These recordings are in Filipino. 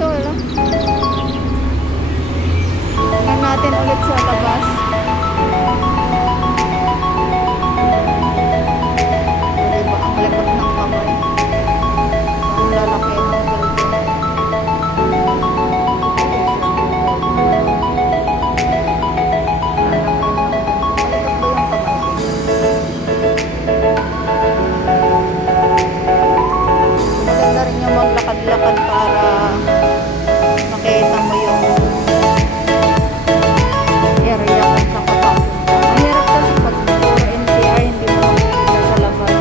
diretso, wala. Tingnan natin ulit sa labas. Diba, ang likot ng kamay. Ang lalaki ng building. Maganda rin yung maglakad-lakad para makita mo yung area kung saan papasok ka. Mahirap kasi pag puro NCR hindi mo makikita sa labas.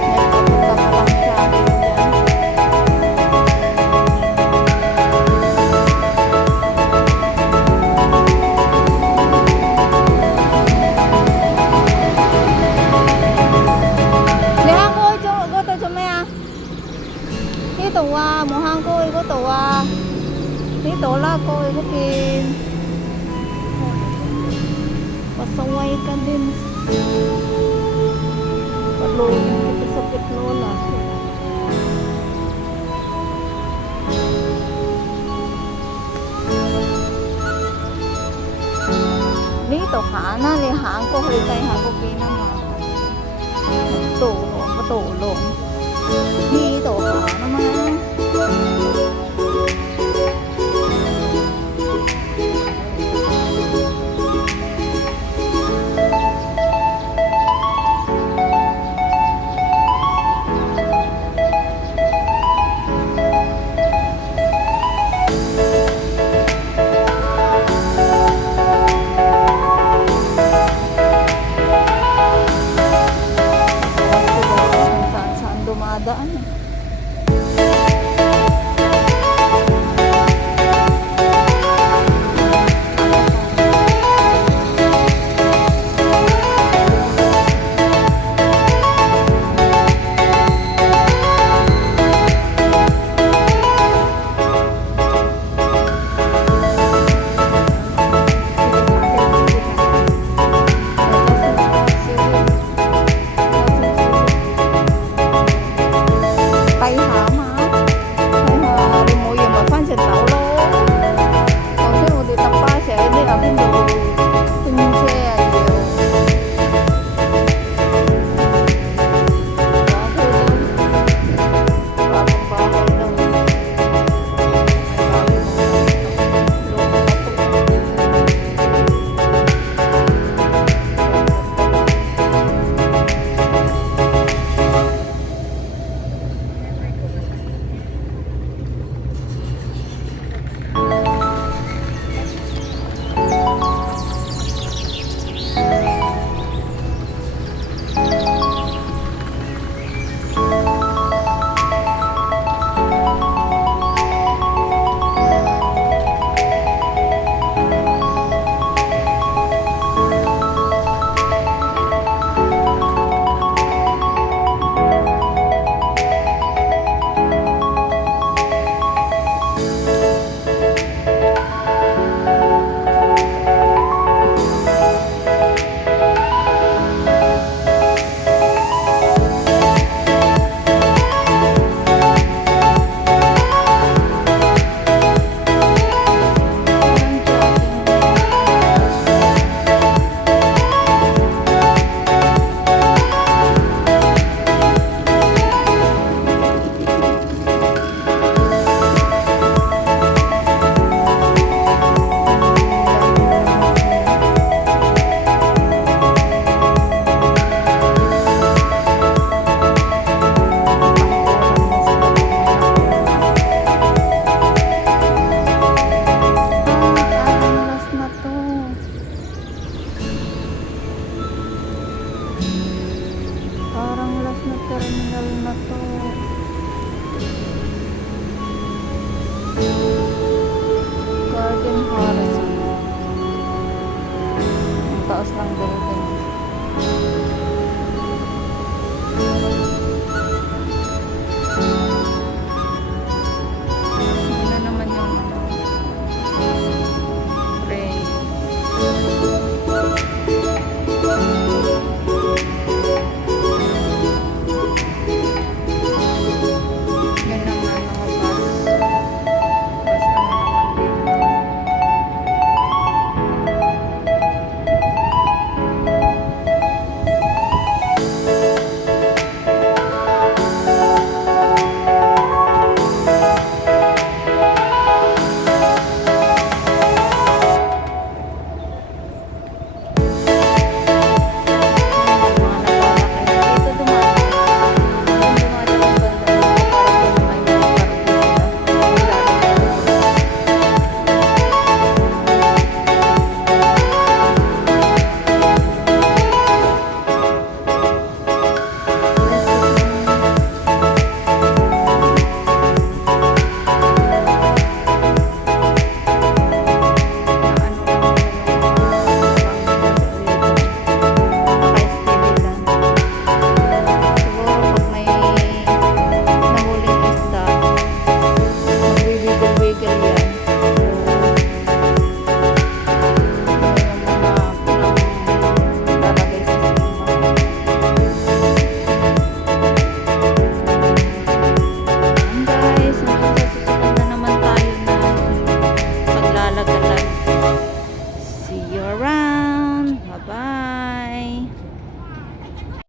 May papunta pa lang siya akin dyan. Lihat ko, goto cuma Dito wa, mohang ko goto wa. Dito lah ko ikutin. Pasaway ka din. Patulungin kita sa pitlola. Dito ka na, lihaan ko, halitay ako pinama. Tulong, patulong. Dito ka naman. Saan dumadaan. Garden Horizon. Ang taas ng building.